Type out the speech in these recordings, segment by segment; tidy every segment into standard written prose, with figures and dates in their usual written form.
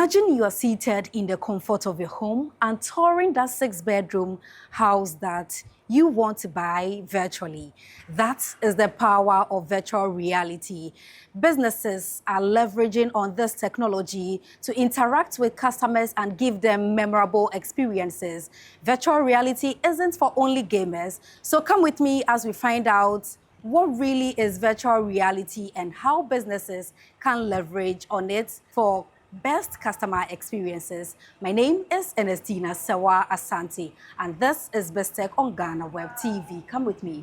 Imagine you are seated in the comfort of your home and touring that 6-bedroom house that you want to buy virtually. That is the power of virtual reality. Businesses are leveraging on this technology to interact with customers and give them memorable experiences. Virtual reality isn't for only gamers. So come with me as we find out what really is virtual reality and how businesses can leverage on it for best customer experiences. My name is Ernestina Sewa Asante, and this is BizTech on GhanaWeb TV. Come with me.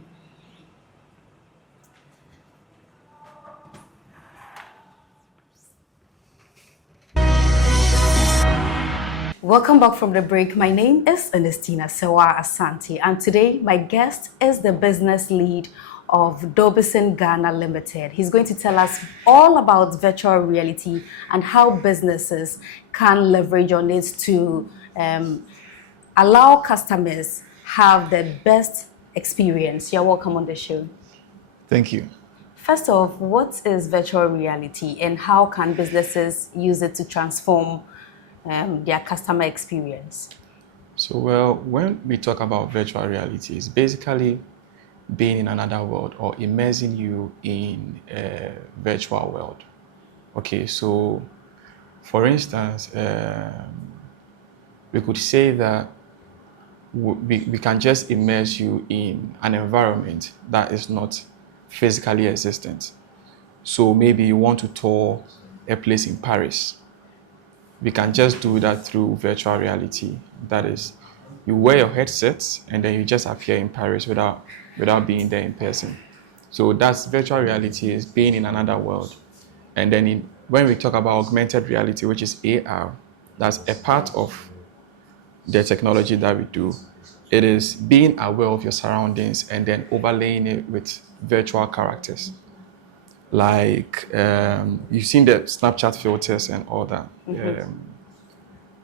Welcome back from the break. My name is Ernestina Sewa Asante, and today my guest is the business lead of Dobison Ghana Limited. He's going to tell us all about virtual reality and how businesses can leverage on it to allow customers have the best experience. You're welcome on the show. Thank you. First off, what is virtual reality and how can businesses use it to transform their customer experience? So, well, when we talk about virtual reality, it's basically being in another world or immersing you in a virtual world. Okay, so for instance, we could say that we can just immerse you in an environment that is not physically existent. So maybe you want to tour a place in Paris. We can just do that through virtual reality. That is, you wear your headsets and then you just appear in Paris without being there in person. So that's virtual reality, is being in another world. And then when we talk about augmented reality, which is AR, that's a part of the technology that we do. It is being aware of your surroundings and then overlaying it with virtual characters. Like you've seen the Snapchat filters and all that.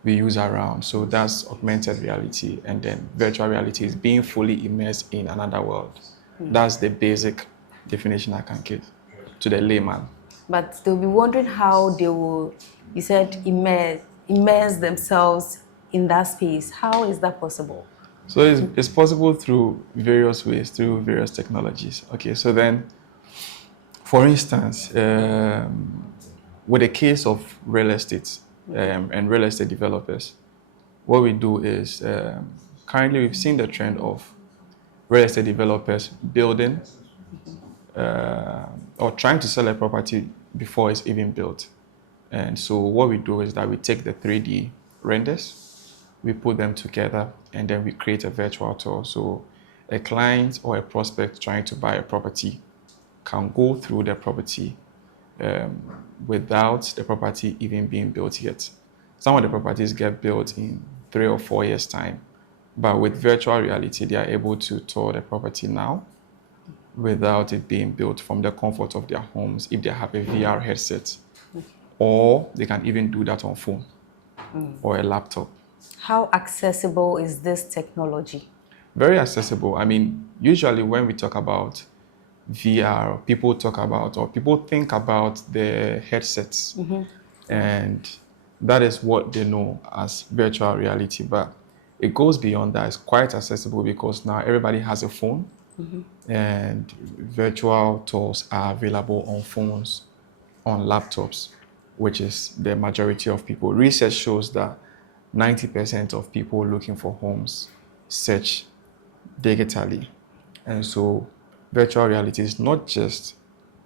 We use around. So that's augmented reality. And then virtual reality is being fully immersed in another world. That's the basic definition I can give to the layman. But they'll be wondering how they will, you said, immerse themselves in that space. How is that possible? So it's possible through various ways, through various technologies. Okay, so then, for instance, with the case of real estate, and real estate developers, what we do is currently we've seen the trend of real estate developers building or trying to sell a property before it's even built. And so what we do is that we take the 3D renders, we put them together, and then we create a virtual tour. So a client or a prospect trying to buy a property can go through the property without the property even being built yet. Some of the properties get built in 3 or 4 years' time, but with virtual reality, they are able to tour the property now without it being built from the comfort of their homes if they have a VR headset, or they can even do that on phone or a laptop. How accessible is this technology? Very accessible. I mean, usually when we talk about VR, people talk about, or people think about the headsets, and that is what they know as virtual reality. But it goes beyond that. It's quite accessible because now everybody has a phone, and virtual tours are available on phones, on laptops, which is the majority of people. Research shows that 90% of people looking for homes search digitally, and so virtual reality is not just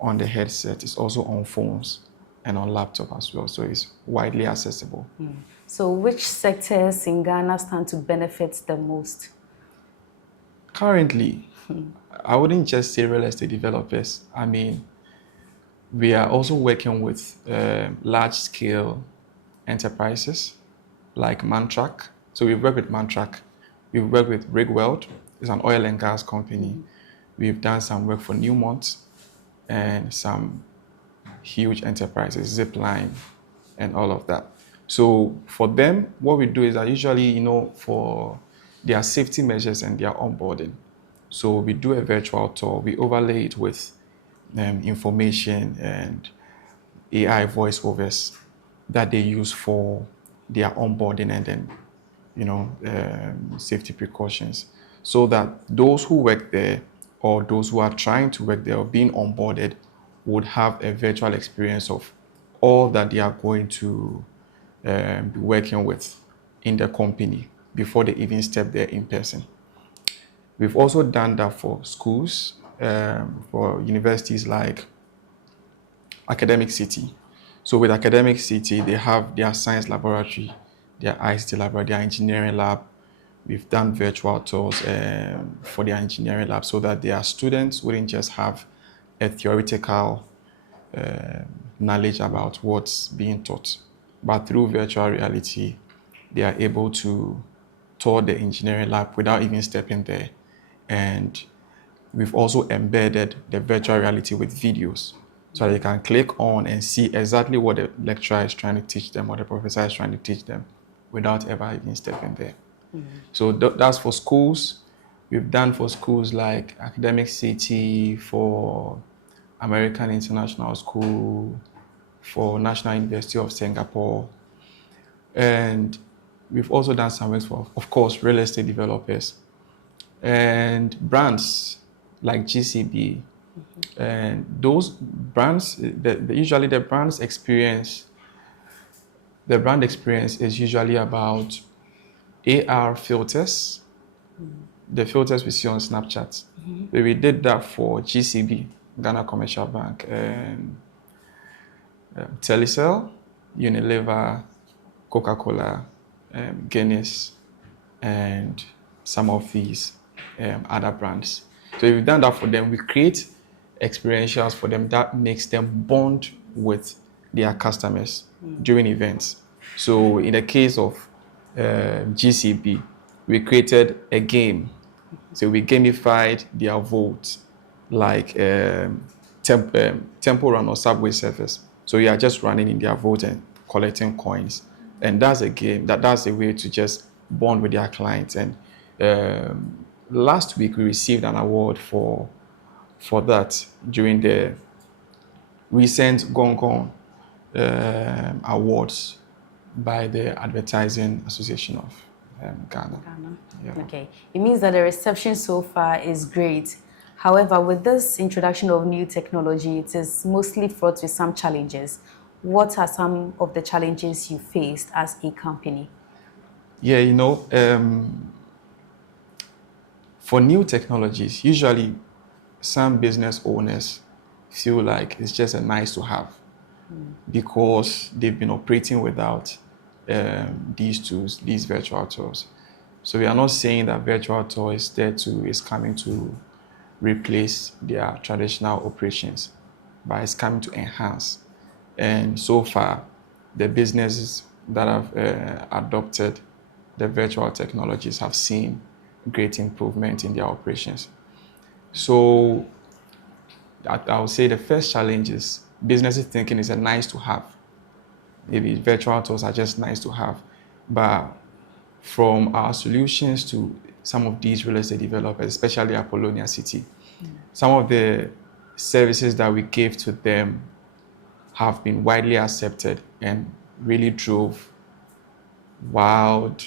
on the headset, it's also on phones and on laptop as well. So it's widely accessible. So which sectors in Ghana stand to benefit the most? Currently, I wouldn't just say real estate developers. I mean, we are also working with large-scale enterprises like Mantrack. So we work with Mantrack. We work with Rigweld. It's an oil and gas company. We've done some work for Newmont and some huge enterprises, Zipline, and all of that. So for them, what we do is that usually, for their safety measures and their onboarding. So we do a virtual tour. We overlay it with information and AI voiceovers. that they use for their onboarding and then, safety precautions, so that those who work there or those who are trying to work there or being onboarded would have a virtual experience of all that they are going to be working with in the company before they even step there in person. We've also done that for schools, for universities like Academic City. So with Academic City, they have their science laboratory, their ICT laboratory, their engineering lab. We've done virtual tours for their engineering lab so that their students wouldn't just have a theoretical knowledge about what's being taught, but through virtual reality, they are able to tour the engineering lab without even stepping there. And we've also embedded the virtual reality with videos so that they can click on and see exactly what the lecturer is trying to teach them or the professor is trying to teach them without ever even stepping there. So that's for schools. We've done for schools like Academic City, for American International School, for National University of Singapore. And we've also done some work for, of course, real estate developers and brands like GCB. And those brands, usually the brand experience is usually about AR filters, the filters we see on Snapchat. We did that for GCB, Ghana Commercial Bank, and Telecel, Unilever, Coca-Cola, Guinness, and some of these other brands. So we've done that for them. We create experientials for them that makes them bond with their customers during events. So in the case of GCB, we created a game. So we gamified their vote like Temple Run or Subway Surfers. So you are just running in their vote and collecting coins. And that's a game, that's a way to just bond with their clients. And last week we received an award for that during the recent Gong awards by the Advertising Association of Ghana. Yeah. Okay, it means that the reception so far is great. However, with this introduction of new technology, it is mostly fraught with some challenges. What are some of the challenges you faced as a company? Yeah, for new technologies, usually some business owners feel like it's just a nice to have because they've been operating without these tools, these virtual tools. So we are not saying that virtual tool is coming to replace their traditional operations, but it's coming to enhance. And so far, the businesses that have adopted the virtual technologies have seen great improvement in their operations. So I would say the first challenge is businesses thinking it's a nice to have. Maybe virtual tools are just nice to have. But from our solutions to some of these real estate developers, especially Apollonia City, some of the services that we gave to them have been widely accepted and really drove wild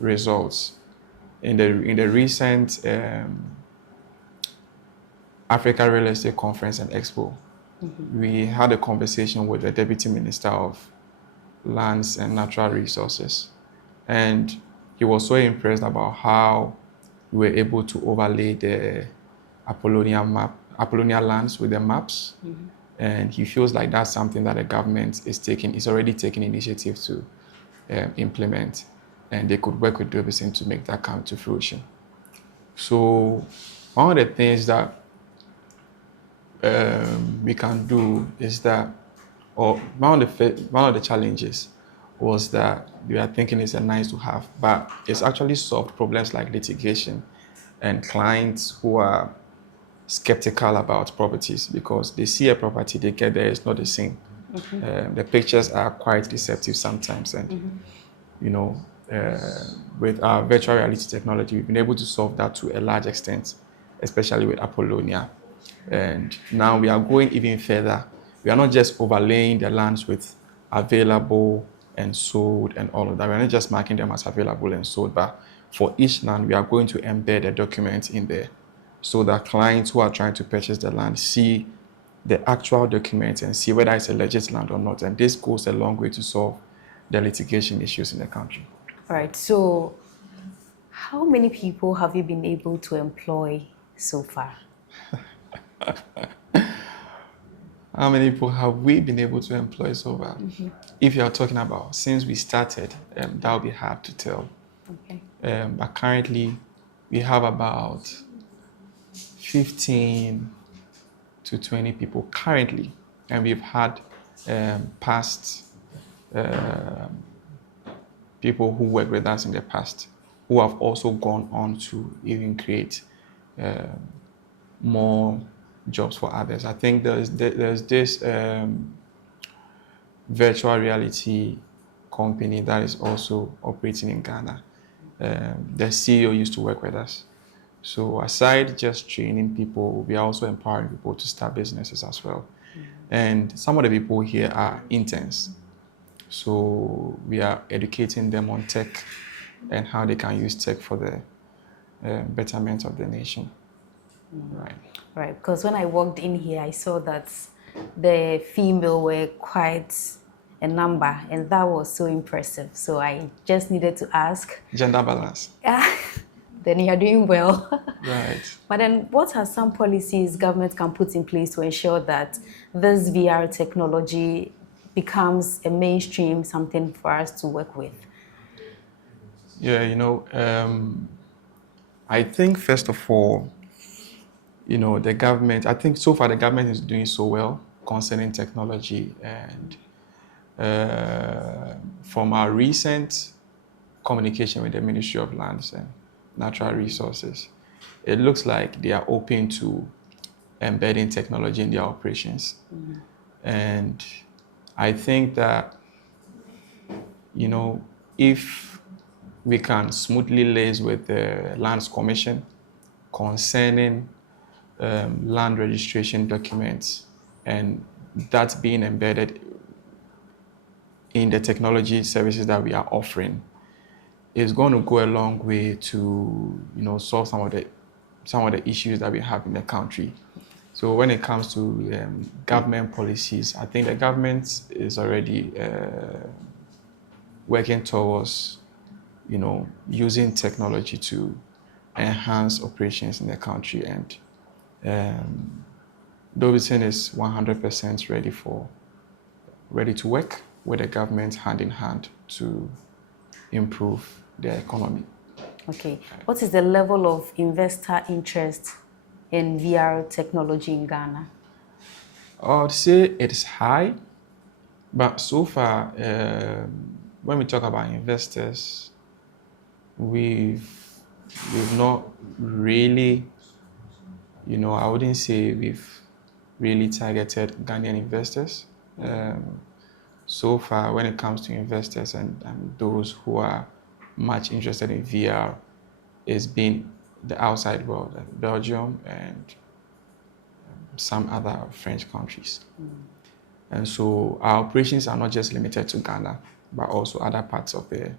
results. In the recent Africa Real Estate Conference and Expo, we had a conversation with the Deputy Minister of Lands and Natural Resources. And he was so impressed about how we were able to overlay the Apollonia lands with the maps. And he feels like that's something that the government is already taking initiative to implement. And they could work with Dobison to make that come to fruition. So one of the things that we can do is that, or one of the challenges was that we are thinking it's a nice to have, but it's actually solved problems like litigation and clients who are skeptical about properties because they see a property, they get there, it's not the same. The pictures are quite deceptive sometimes, and with our virtual reality technology, we've been able to solve that to a large extent, especially with Apollonia. And now we are going even further. We are not just overlaying the lands with available and sold and all of that. We're not just marking them as available and sold, but for each land, we are going to embed a document in there so that clients who are trying to purchase the land see the actual document and see whether it's a legit land or not. And this goes a long way to solve the litigation issues in the country. All right. So how many people have you been able to employ so far? How many people have we been able to employ so far? If you are talking about since we started, that would be hard to tell. Okay. But currently, we have about 15 to 20 people currently, and we've had past people who worked with us in the past who have also gone on to even create more jobs for others. I think there's this virtual reality company that is also operating in Ghana. The CEO used to work with us. So aside just training people, we are also empowering people to start businesses as well. And some of the people here are interns. So we are educating them on tech and how they can use tech for the betterment of the nation. Right. Right, because when I walked in here, I saw that the female were quite a number, and that was so impressive. So I just needed to ask. Gender balance. Then you're doing well. Right. But then what are some policies government can put in place to ensure that this VR technology becomes a mainstream, something for us to work with? Yeah, I think first of all, the government, I think so far the government is doing so well concerning technology. And from our recent communication with the Ministry of Lands and Natural Resources, it looks like they are open to embedding technology in their operations. And I think that, if we can smoothly liaise with the Lands Commission concerning land registration documents and that's being embedded in the technology services that we are offering, is going to go a long way to solve some of the issues that we have in the country. So when it comes to government policies, I think the government is already working towards using technology to enhance operations in the country, and Dobbiton is 100% ready to work with the government hand in hand to improve their economy. Okay. What is the level of investor interest in VR technology in Ghana? I would say it's high, but so far, when we talk about investors, we've not really, I wouldn't say we've really targeted Ghanaian investors. So far, when it comes to investors and those who are much interested in VR, it's been the outside world, like Belgium and some other French countries. And so our operations are not just limited to Ghana, but also other parts of the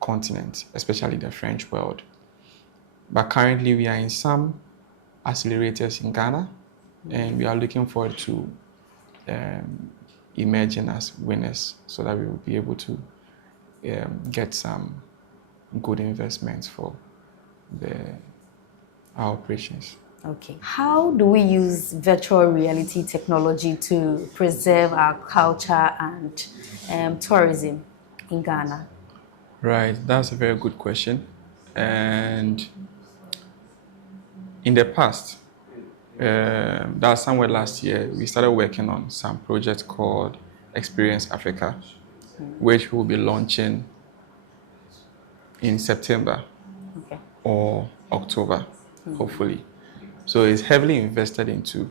continent, especially the French world. But currently we are in some accelerators in Ghana, and we are looking forward to emerging as winners so that we will be able to get some good investments for our operations. Okay. How do we use virtual reality technology to preserve our culture and tourism in Ghana? Right, that's a very good question. And in the past, that was somewhere last year, we started working on some project called Experience Africa, which we'll be launching in September or October, hopefully. So it's heavily invested into.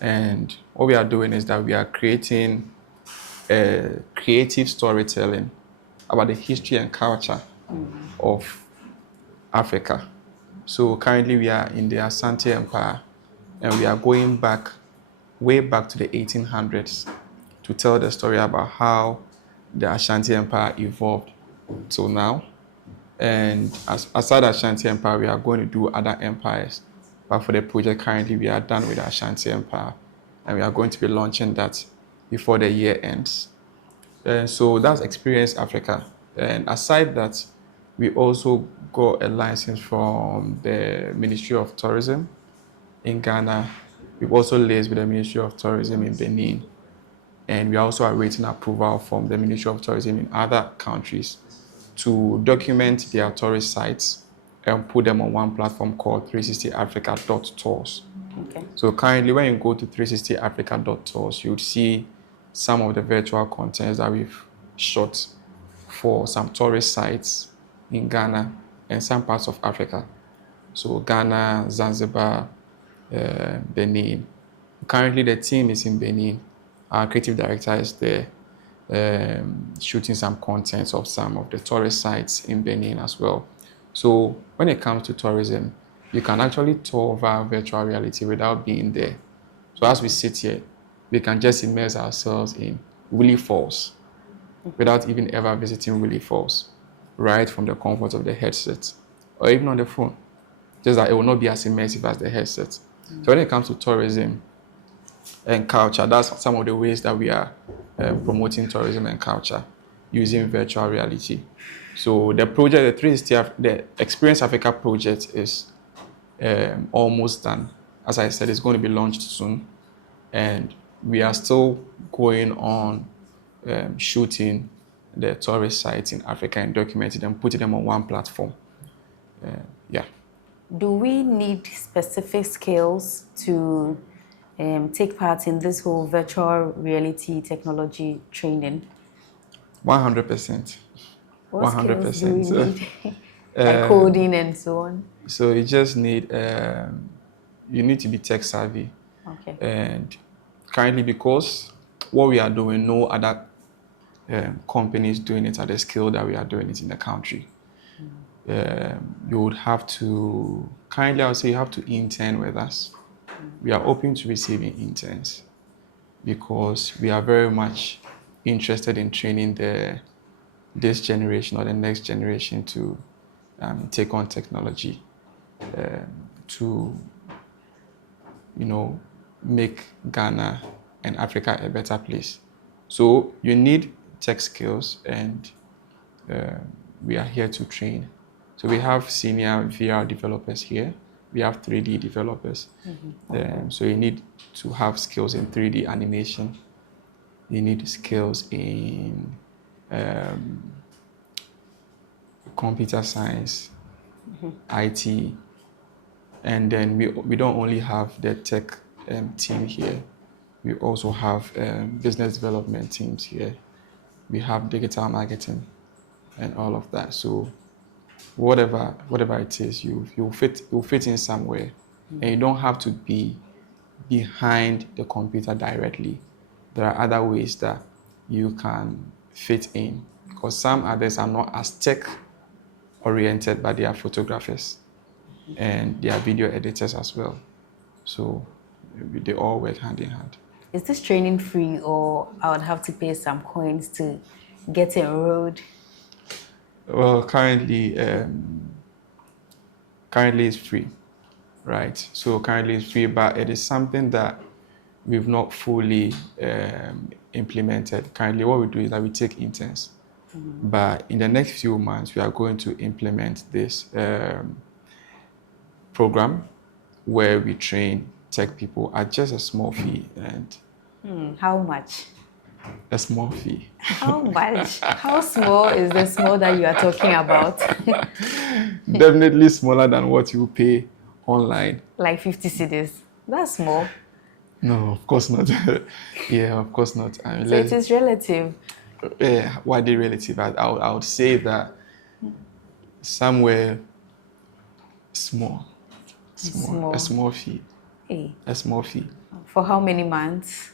And what we are doing is that we are creating creative storytelling about the history and culture of Africa. So currently we are in the Asante Empire, and we are going back, way back to the 1800s to tell the story about how the Ashanti Empire evolved till now. And aside Ashanti Empire, we are going to do other empires. But for the project currently, we are done with the Ashanti Empire. And we are going to be launching that before the year ends. So that's Experience Africa. And aside that, we also got a license from the Ministry of Tourism in Ghana. We've also liaised with the Ministry of Tourism in Benin. And we are also awaiting approval from the Ministry of Tourism in other countries to document their tourist sites and put them on one platform called 360africa.tours. Okay. So currently, when you go to 360africa.tours, you would see some of the virtual contents that we've shot for some tourist sites in Ghana and some parts of Africa. So Ghana, Zanzibar, Benin. Currently, the team is in Benin. Our creative director is there, shooting some contents of some of the tourist sites in Benin as well. So when it comes to tourism, you can actually tour via virtual reality without being there. So as we sit here, we can just immerse ourselves in Willie Falls without even ever visiting Willie Falls, right from the comfort of the headset or even on the phone. Just that it will not be as immersive as the headset. So when it comes to tourism and culture, that's some of the ways that we are promoting tourism and culture using virtual reality. So the project, the Experience Africa project is almost done. As I said, it's going to be launched soon. And we are still going on shooting the tourist sites in Africa and documenting them, putting them on one platform. Yeah. Do we need specific skills to take part in this whole virtual reality technology training? 100%. What 100%. skills do we need? Like coding and so on? So you just need, you need to be tech savvy. Okay. And currently, because what we are doing, no other companies doing it at the scale that we are doing it in the country. You would have to, kindly I would say you have to intern with us. We are open to receiving interns because we are very much interested in training this generation or the next generation to take on technology to, make Ghana and Africa a better place. So you need tech skills, and we are here to train. So we have senior VR developers here. We have 3D developers. So you need to have skills in 3D animation. You need skills in computer science, IT. And then we don't only have the tech team here. We also have business development teams here. We have digital marketing and all of that. So whatever it is, you'll fit in somewhere. And you don't have to be behind the computer directly. There are other ways that you can fit in, because some others are not as tech oriented, but they are photographers and they are video editors as well. So they all work hand in hand. Is this training free, or I would have to pay some coins to get enrolled? Well, currently it's free, right? So currently it's free, but it is something that we've not fully implemented. Currently, what we do is that we take interns. But in the next few months, we are going to implement this program where we train tech people at just a small fee. And how much? A small fee. How much? How small is the small that you are talking about? Definitely smaller than what you pay online. Like 50 cedis. That's small. No, of course not. Yeah, of course not. So it is relative. Widely relative. I would say that somewhere small. A small fee. Hey. A small fee. For how many months?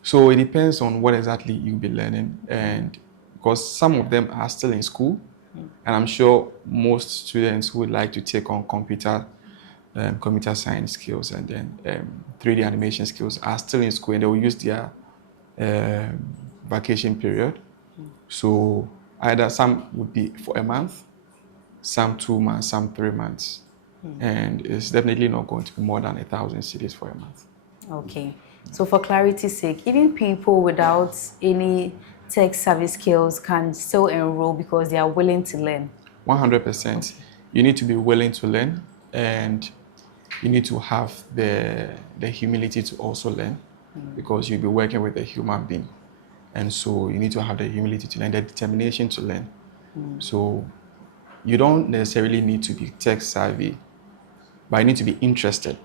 So it depends on what exactly you'll be learning, and because some of them are still in school, and I'm sure most students would like to take on computer science skills and then 3D animation skills are still in school, and they will use their vacation period. So either some would be for a month, some 2 months, some 3 months. And it's definitely not going to be more than 1,000 cedis for a month. Okay. So for clarity's sake, even people without any tech service skills can still enroll because they are willing to learn? 100%. You need to be willing to learn, and you need to have the humility to also learn, because you'll be working with a human being. And so you need to have the humility to learn, the determination to learn. So you don't necessarily need to be tech savvy, but you need to be interested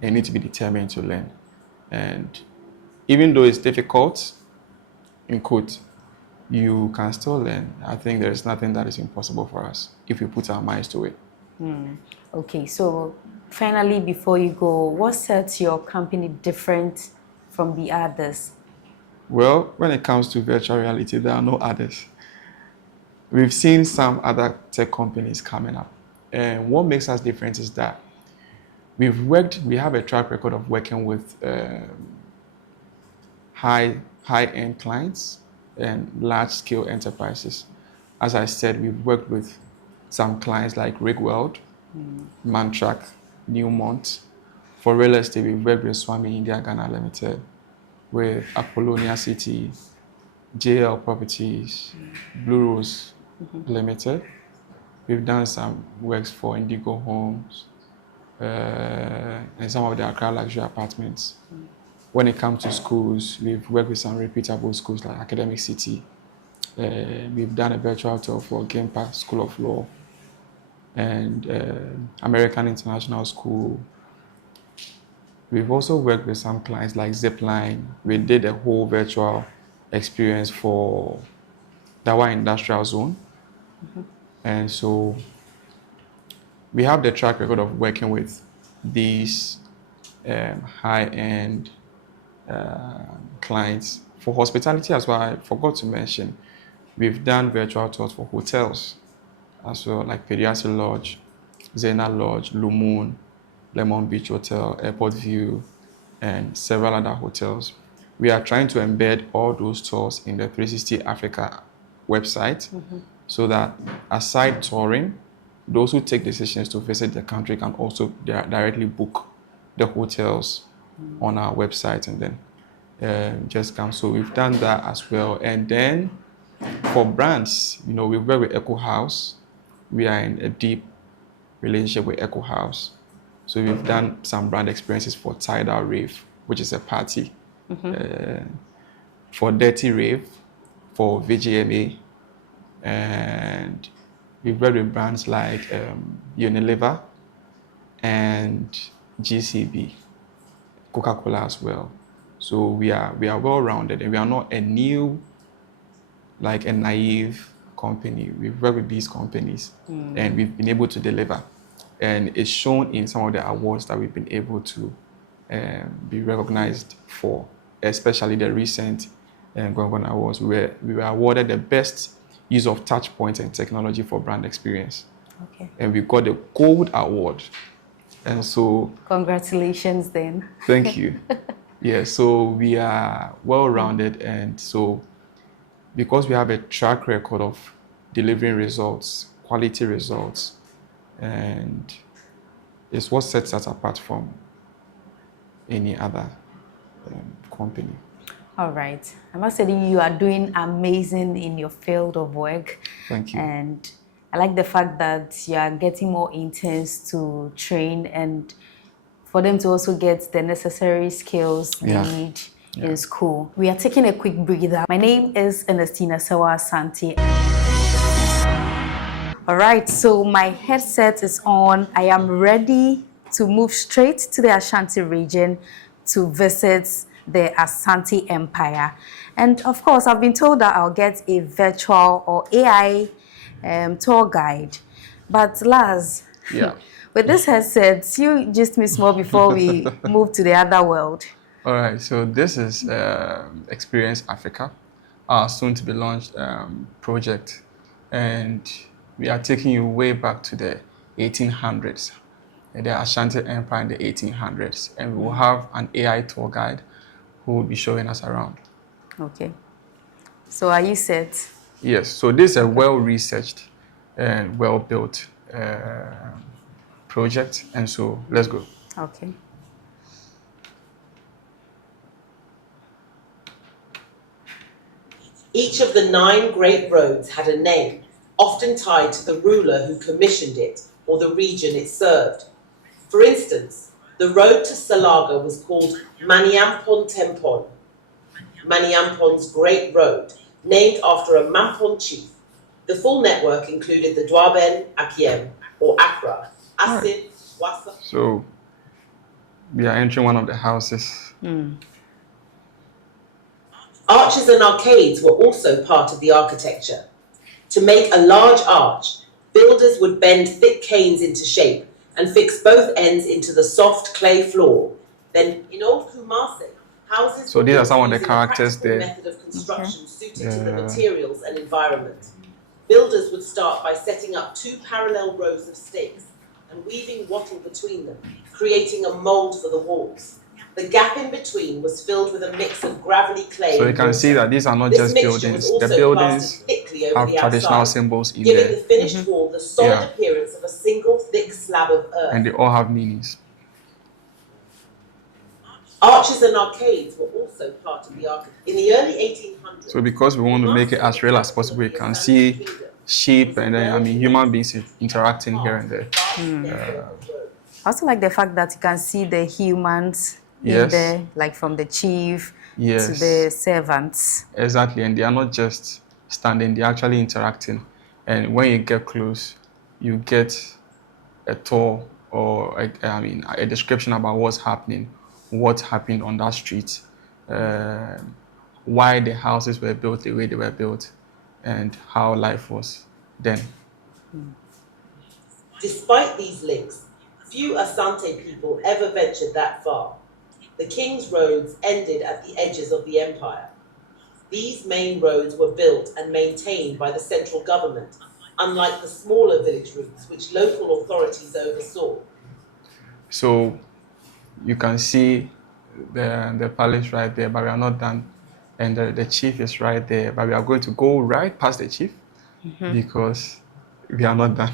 and you need to be determined to learn. And even though it's difficult, in quote, you can still learn. I think there is nothing that is impossible for us if we put our minds to it. Okay, so finally, before you go, what sets your company different from the others? Well, when it comes to virtual reality, there are no others. We've seen some other tech companies coming up. And what makes us different is that we have a track record of working with high-end clients and large-scale enterprises. As I said, we've worked with some clients like Rigweld, Mantrack, Newmont. For real estate, we've worked with Swami India Ghana Limited, with Apollonia City, JL Properties, Blue Rose Limited. We've done some works for Indigo Homes and some of the Accra luxury apartments. When it comes to schools, we've worked with some reputable schools like Academic City. We've done a virtual tour for Gempa School of Law and American International School. We've also worked with some clients like Zipline. We did a whole virtual experience for Dawa Industrial Zone. And so we have the track record of working with these high-end clients. For hospitality as well, I forgot to mention, we've done virtual tours for hotels as well, like Pediasy Lodge, Zena Lodge, Lumoon, Lemon Beach Hotel, Airport View, and several other hotels. We are trying to embed all those tours in the 360 Africa website, so that aside touring, those who take decisions to visit the country can also directly book the hotels on our website and then just come. So we've done that as well. And then for brands, we work with Echo House. We are in a deep relationship with Echo House. So we've done some brand experiences for Tidal Rave, which is a party, for Dirty Rave, for VGMA, and we've worked with brands like Unilever and GCB, Coca-Cola as well. So we are well-rounded, and we are not a naive company. We've worked with these companies, and we've been able to deliver. And it's shown in some of the awards that we've been able to be recognized for, especially the recent Gongon Awards. We were awarded the best use of touch points and technology for brand experience. Okay. And we got the Gold Award. And so... Congratulations then. Thank you. Yeah, so we are well-rounded, and so because we have a track record of delivering results, quality results, and it's what sets us apart from any other company. All right. I must say that you are doing amazing in your field of work. Thank you. And I like the fact that you are getting more interns to train and for them to also get the necessary skills they need in school. We are taking a quick breather. My name is Ernestina Sewa Asante. All right, so my headset is on. I am ready to move straight to the Ashanti region to visit the Asante Empire. And of course, I've been told that I'll get a virtual or AI tour guide. But Laz, with this headset, you just me small before we move to the other world. All right, so this is Experience Africa, our soon-to-be launched project. And we are taking you way back to the 1800s, the Ashanti Empire in the 1800s. And we will have an AI tour guide who will be showing us around. Okay. So are you set? Yes. So this is a well-researched and well-built project, and so let's go. Okay. Each of the 9 great roads had a name, often tied to the ruler who commissioned it or the region it served. For instance, the road to Salaga was called Maniampon Tempon, Maniampon's Great Road, named after a Mampon chief. The full network included the Dwaben Akiem, or Accra, Asin, Wassa. So we are entering one of the houses. Arches and arcades were also part of the architecture. To make a large arch, builders would bend thick canes into shape and fix both ends into the soft clay floor. Then, in old Kumasi, houses So were these are built some of the using a characters practical there. method of construction suited to the Yeah. materials and environment. Builders would start by setting up 2 parallel rows of stakes and weaving wattle between them, creating a mold for the walls. The gap in between was filled with a mix of gravelly clay. So you and can see water. that these are not This just mixture buildings. was The also buildings plastered thickly over have the traditional outside, symbols in giving there, the finished wall the solid Yeah. appearance of a single thick slab of earth. and they all have meanings. Arches and arcades were also part of the architecture. In the early 1800s, So because we want to make it as real as possible, you can see sheep and then, human beings interacting here and there. I also like the fact that you can see the humans in Yes. there, like from the chief to Yes, the servants. exactly. And they are not just standing, they're actually interacting. And when you get close, you get a tour or a description about what's happening, what happened on that street, why the houses were built the way they were built, and how life was then. Despite these links, few Asante people ever ventured that far. The king's roads ended at the edges of the empire. These main roads were built and maintained by the central government, unlike the smaller village routes which local authorities oversaw. So you can see the palace right there, but we are not done. And the chief is right there, but we are going to go right past the chief because we are not done.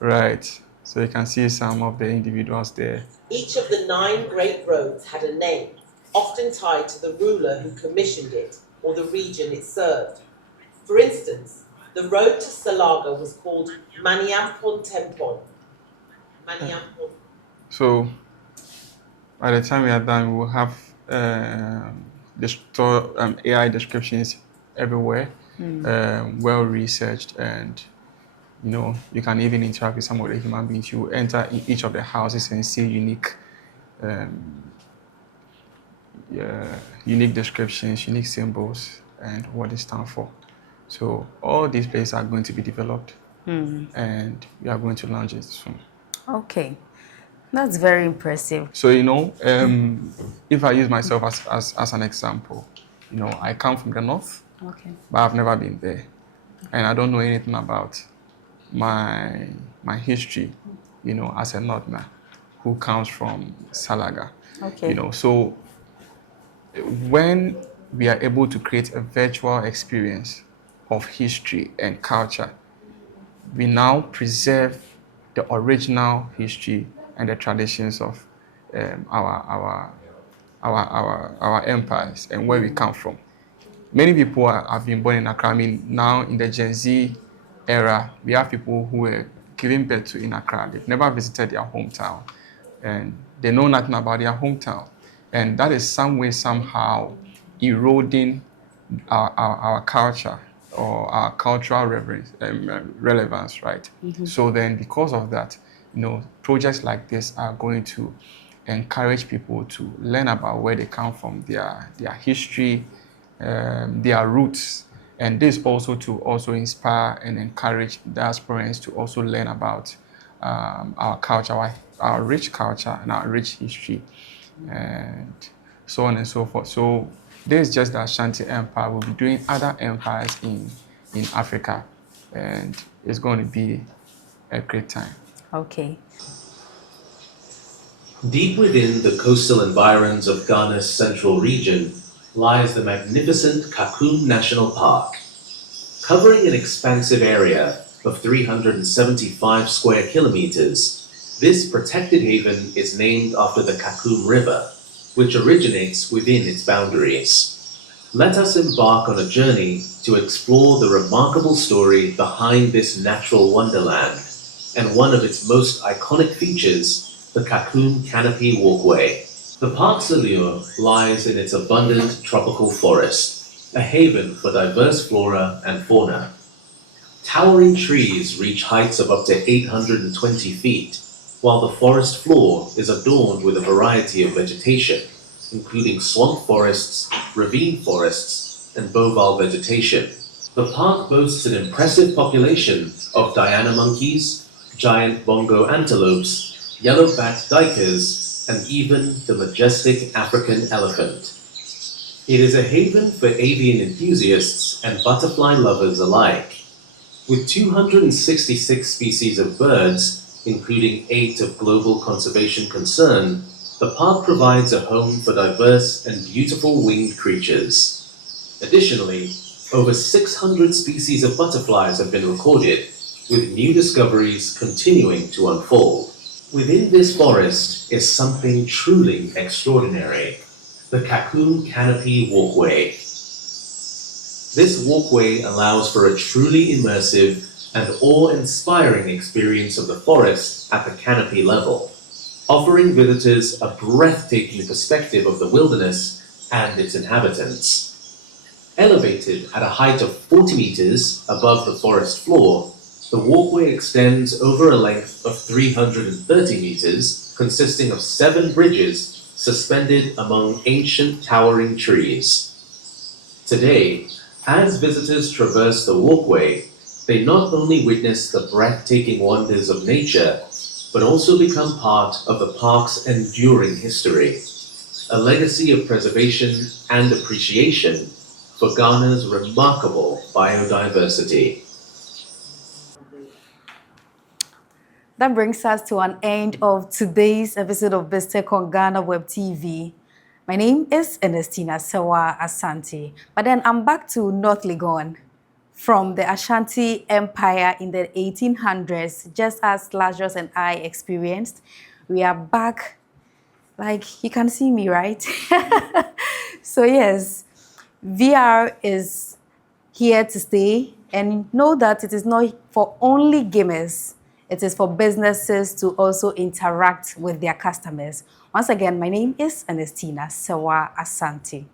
Right. So you can see some of the individuals there. Each of the 9 great roads had a name, often tied to the ruler who commissioned it or the region it served. For instance, the road to Salaga was called Maniampon Tempon. Maniampon. So by the time we are done, we will have AI descriptions everywhere, well researched, and you can even interact with some of the human beings. You enter in each of the houses and see unique descriptions, unique symbols, and what they stand for. So all these places are going to be developed, and we are going to launch it soon. Okay, that's very impressive. So if I use myself as an example, I come from the north, but I've never been there, and I don't know anything about my history, as a northerner who comes from Salaga. Okay. So when we are able to create a virtual experience of history and culture, we now preserve the original history and the traditions of our empires and where we come from. Many people have been born in Accra. I mean, now in the Gen Z era, we have people who were given birth to in Accra. They've never visited their hometown, and they know nothing about their hometown. And that is some way, somehow eroding our culture or our cultural relevance, right? So then because of that, projects like this are going to encourage people to learn about where they come from, their history, their roots, and this also to inspire and encourage diasporans to also learn about our culture, our rich culture and our rich history, and so on and so forth. So this is just the Ashanti Empire. We'll be doing other empires in Africa, and it's going to be a great time. Okay. Deep within the coastal environs of Ghana's central region, lies the magnificent Kakum National Park. Covering an expansive area of 375 square kilometers, this protected haven is named after the Kakum River, which originates within its boundaries. Let us embark on a journey to explore the remarkable story behind this natural wonderland, and one of its most iconic features, the Kakum Canopy Walkway. The park's allure lies in its abundant tropical forest, a haven for diverse flora and fauna. Towering trees reach heights of up to 820 feet, while the forest floor is adorned with a variety of vegetation, including swamp forests, ravine forests, and boval vegetation. The park boasts an impressive population of Diana monkeys, giant bongo antelopes, yellow-backed duikers, and even the majestic African elephant. It is a haven for avian enthusiasts and butterfly lovers alike. With 266 species of birds, including 8 of global conservation concern, the park provides a home for diverse and beautiful winged creatures. Additionally, over 600 species of butterflies have been recorded, with new discoveries continuing to unfold. Within this forest is something truly extraordinary, the Kakum Canopy Walkway. This walkway allows for a truly immersive and awe-inspiring experience of the forest at the canopy level, offering visitors a breathtaking perspective of the wilderness and its inhabitants. Elevated at a height of 40 meters above the forest floor, the walkway extends over a length of 330 meters, consisting of 7 bridges suspended among ancient towering trees. Today, as visitors traverse the walkway, they not only witness the breathtaking wonders of nature, but also become part of the park's enduring history, a legacy of preservation and appreciation for Ghana's remarkable biodiversity. That brings us to an end of today's episode of BizTech on GhanaWeb TV. My name is Ernestina Sewa Asante, but then I'm back to North Legon. From the Ashanti Empire in the 1800s, just as Lazarus and I experienced, we are back. Like, you can see me, right? So yes, VR is here to stay, and know that it is not for only gamers. It is for businesses to also interact with their customers. Once again, my name is Ernestina Sewa Asante.